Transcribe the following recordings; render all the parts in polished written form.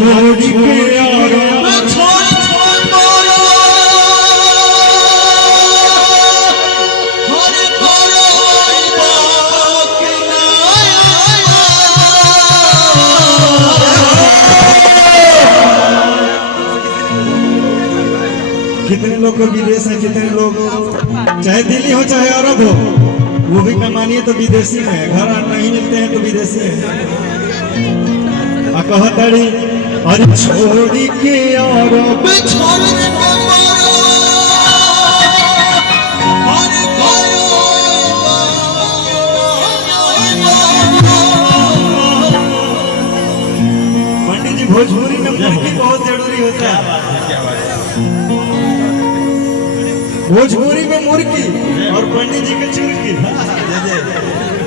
छोड़ के यार कितने लोग को विदेश है, कितने लोग चाहे दिल्ली हो चाहे अरब हो, वो भी कमानिए तो विदेशी है, घर नहीं मिलते हैं तो विदेशी है। कहतड़ी अरे छोड़ी के अरब पंडित जी भोजपुरी में मुर्गी बहुत जरूरी होता है। भोजपुरी में मुर्गी और पंडित जी के चुरकी।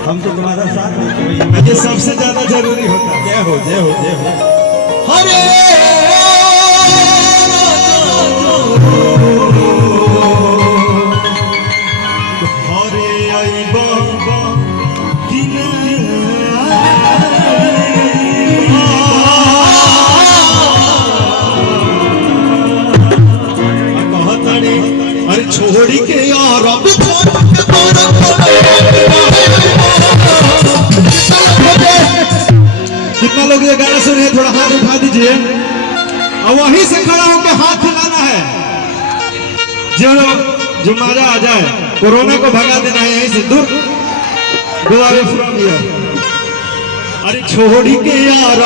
हम तो तुम्हारा साथ हैं, ये सबसे ज्यादा जरूरी होता है। जय हो जय हो जय हो। हरे हरे आई बाबा अरे छोड़ी के यार कितना लोग ये गाना सुने, थोड़ा हाथ उठा दीजिए और वहीं से खड़ा होकर हाथ हिलाना है। जो मजा आ जाए, कोरोना को भगा देना है यहीं से दूर। Go away from here. अरे छोड़ी के यार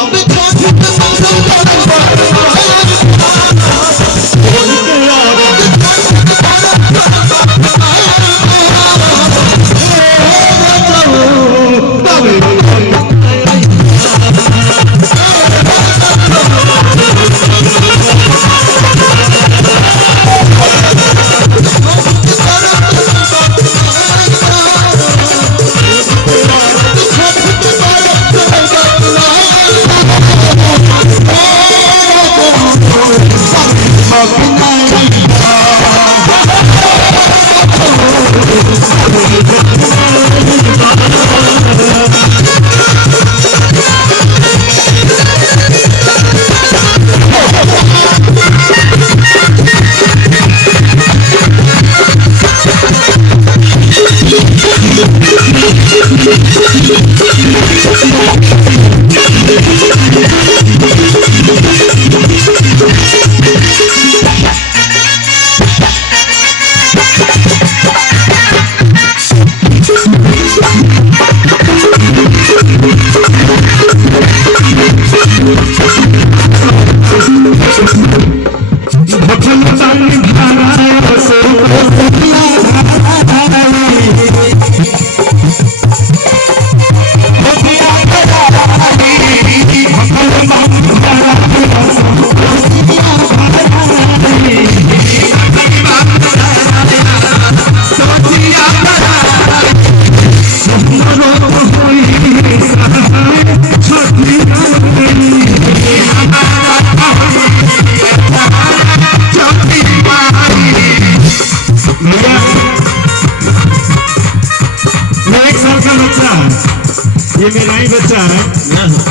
ये मेरा ही बच्चा है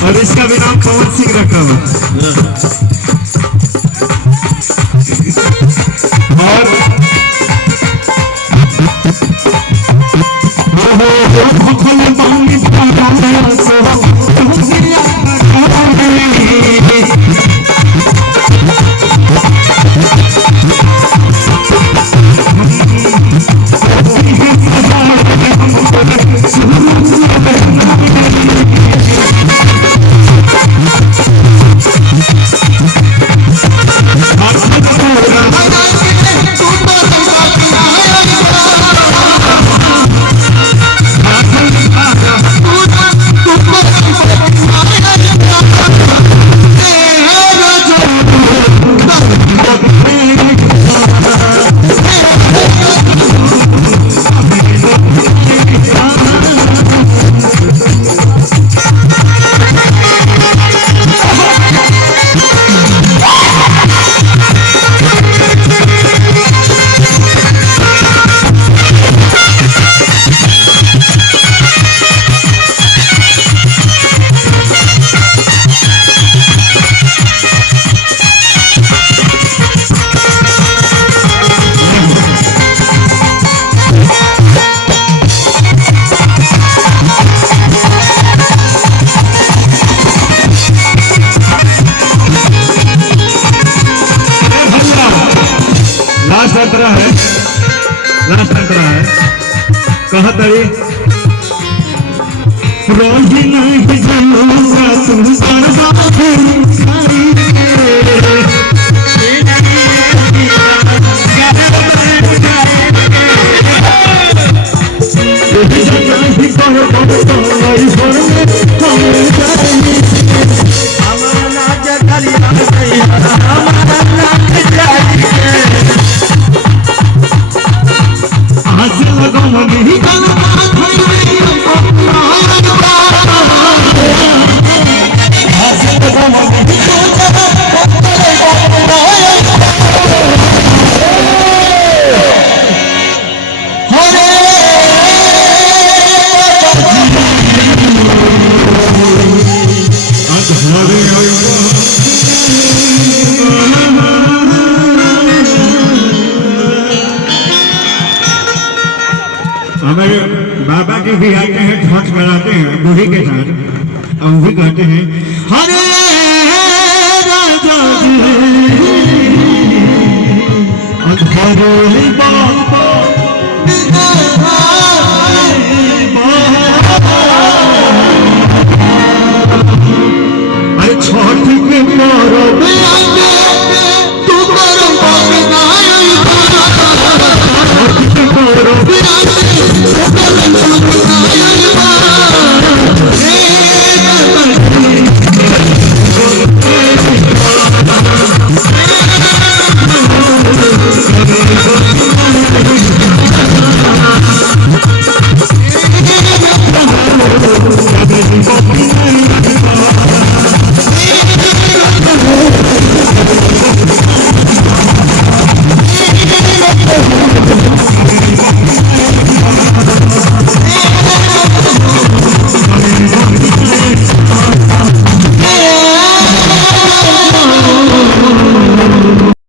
और इसका भी नाम पवन सिंह रखा है। कहा तरी रोजी नहीं जलूंगा तुम आज लगो नहीं हमारे बाबा के भी आते हैं, ढोल बजाते हैं बूढ़ी के साथ, और भी कहते हैं हरे राजा अरे छोटी के